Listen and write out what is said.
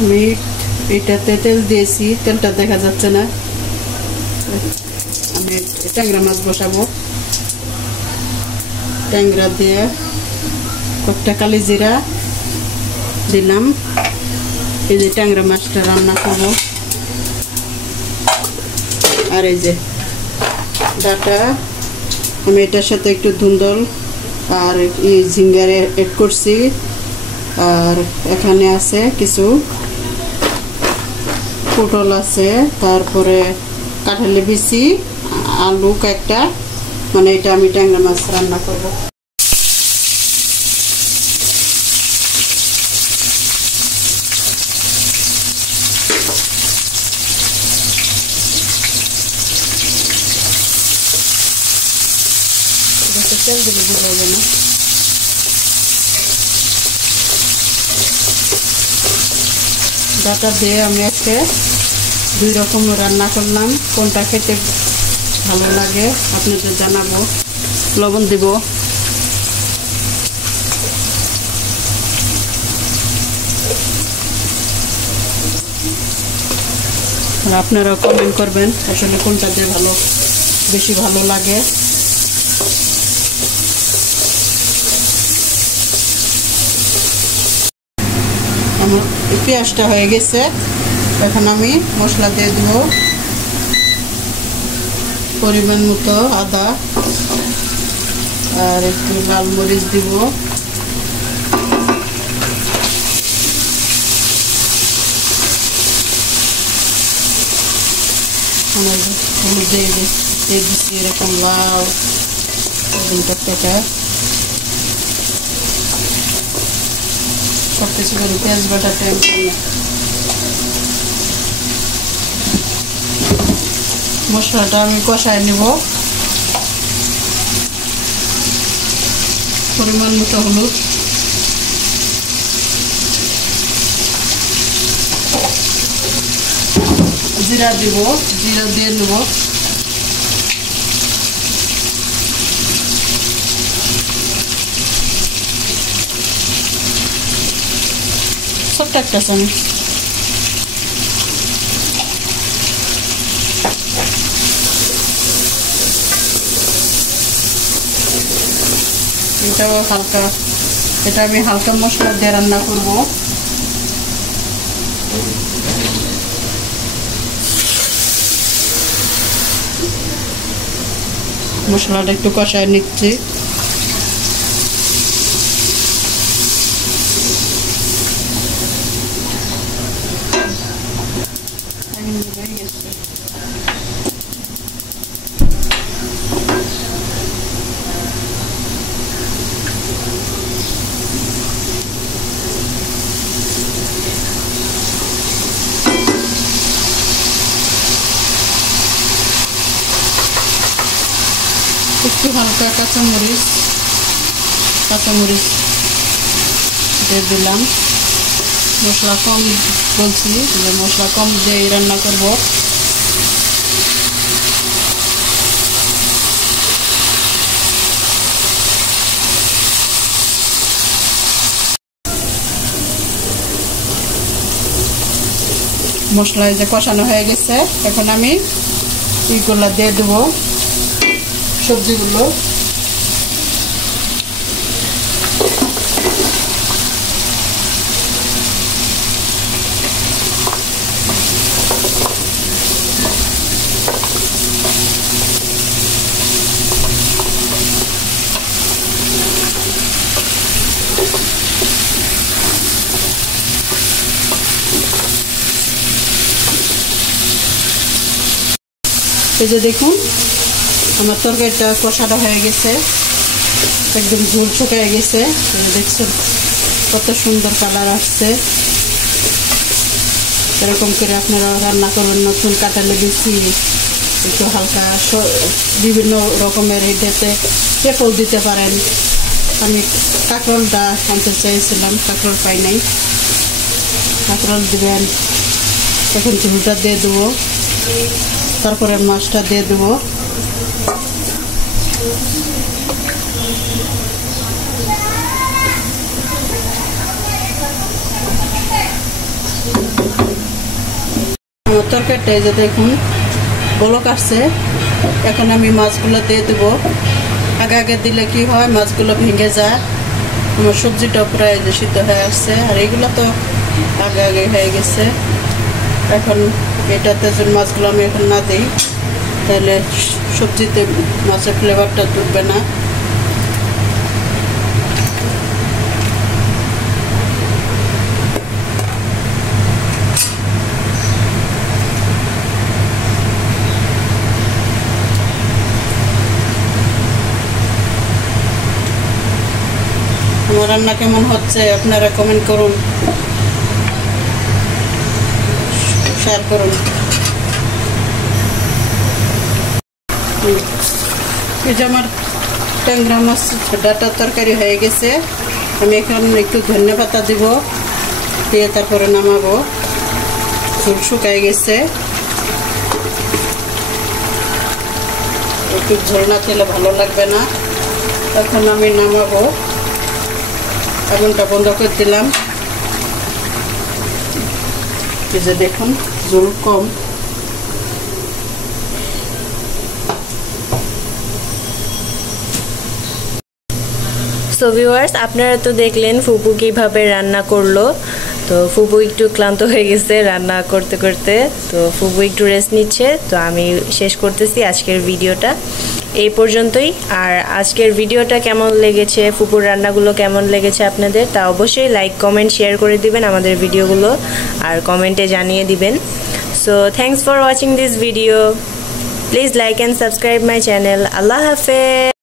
আমি এটাতে তেল দিয়েছি, তেলটা দেখা যাচ্ছে না। আমি ট্যাংরা মাছ বসাবো। ট্যাংরা দিয়ে কয়েকটা কালি জিরা দিলাম। এই যে ট্যাংরা মাছটা রান্না করব। আর এই যে ডাটা, আমি এটার সাথে একটু ধুন্দল আর এই ঝিঙ্গারে এড করছি। আর এখানে আছে কিছু পটল আছে, তারপরে কাঁঠালি বিচি, আলু কয়েকটা। মানে এটা আমি ট্যাংরা মাছ রান্না করব। তেল দিলে বোঝা যাবে না। ডাটা দিয়ে আমি আজকে 2 রকম রান্না করলাম। কোনটা খেতে ভালো লাগে আপনাদের জানাবো। লবণ দিব। আর আপনারা কমেন্ট করবেন আসলে কোনটা দিয়ে বেশি ভালো লাগে। আমার পেঁয়াজটা হয়ে গেছে, এখন আমি মশলা দিয়ে দিব। পরিমাণ মতো আদা আর একটু লাল মরিচ দিব। হলুদ দিয়ে দিচ্ছি এরকম লাল 2 টাকা। সব কিছু করে পেঁয়াজ বাটাটা মশলাটা আমি কষায় নেব। পরিমাণ মতো হলুদ, জিরা দিব, জিরা দিয়ে নেব। ছোট্ট একটা চামচ। এটাও হালকা, এটা আমি হালকা মশলা দিয়ে রান্না করব। মশলাটা একটু কষায় নিচ্ছি। একটু হালকা কাঁচামরিচ দিয়ে দিলাম। মশলা কম বলছি, যে মশলা কম দিয়ে রান্না করব। মশলা যে কষানো হয়ে গেছে, এখন আমি এইগুলা দিয়ে দেবো, সবজিগুলো। এই যে দেখুন আমার তরকারিটা কষাটা হয়ে গেছে, একদম ঝোল শুকিয়ে গেছে। দেখছেন কত সুন্দর কালার আসছে। এরকম করে আপনারা রান্না করবেন। নতুন কাঁঠালি বিচি একটু হালকা বিভিন্ন রকমের এটাতে পেঁপল দিতে পারেন। আমি কাঁকরোলটা আনতে চাইছিলাম, কাঁকরোল পাই নাই। কাঁকরোল দিবেন। এখন ঝোলটা দিয়ে দেবো, তারপরে মাছটা দিয়ে দেবো। আমার তরকারিটা এই যে দেখুন বলক আসছে। এখন আমি মাছগুলো দিয়ে দেবো। আগে আগে দিলে কি হয় মাছগুলো ভেঙে যায়। আমার সবজিটা প্রায় যে সিদ্ধ হয়ে আসছে, আর এগুলো তো আগে আগে হয়ে গেছে। এখন এটাতে যদি মাছগুলো আমি এখন না দিই তাহলে সবজিতে মাছের ফ্লেভারটা ঢুকবে না। আমার রান্না কেমন হচ্ছে আপনারা কমেন্ট করুন, শেয়ার করুন। এই যে আমার ট্যাংরা মাছ ডাটার তরকারি হয়ে গেছে। আমি এখন একটু ধনিয়া পাতা দিব, দিয়ে তারপরে নামাবো। ঝোল শুকায় গেছে, একটু ঝোল না খেলে ভালো লাগবে না। এখন আমি নামাবো, আগুনটা বন্ধ করে দিলাম। এই যে দেখুন ঝোল কম। সো ভিউয়ার্স, আপনারা তো দেখলেন ফুপু কিভাবে রান্না করলো। তো ফুপু একটু ক্লান্ত হয়ে গেছে রান্না করতে করতে, তো ফুপু একটু রেস্ট নিচ্ছে। তো আমি শেষ করতেছি আজকের ভিডিওটা এই পর্যন্তই। আর আজকের ভিডিওটা কেমন লেগেছে, ফুপুর রান্নাগুলো কেমন লেগেছে আপনাদের, তা অবশ্যই লাইক কমেন্ট শেয়ার করে দিবেন আমাদের ভিডিওগুলো, আর কমেন্টে জানিয়ে দিবেন। So thanks for watching this video. Please like and subscribe my channel. আল্লাহ হাফেজ।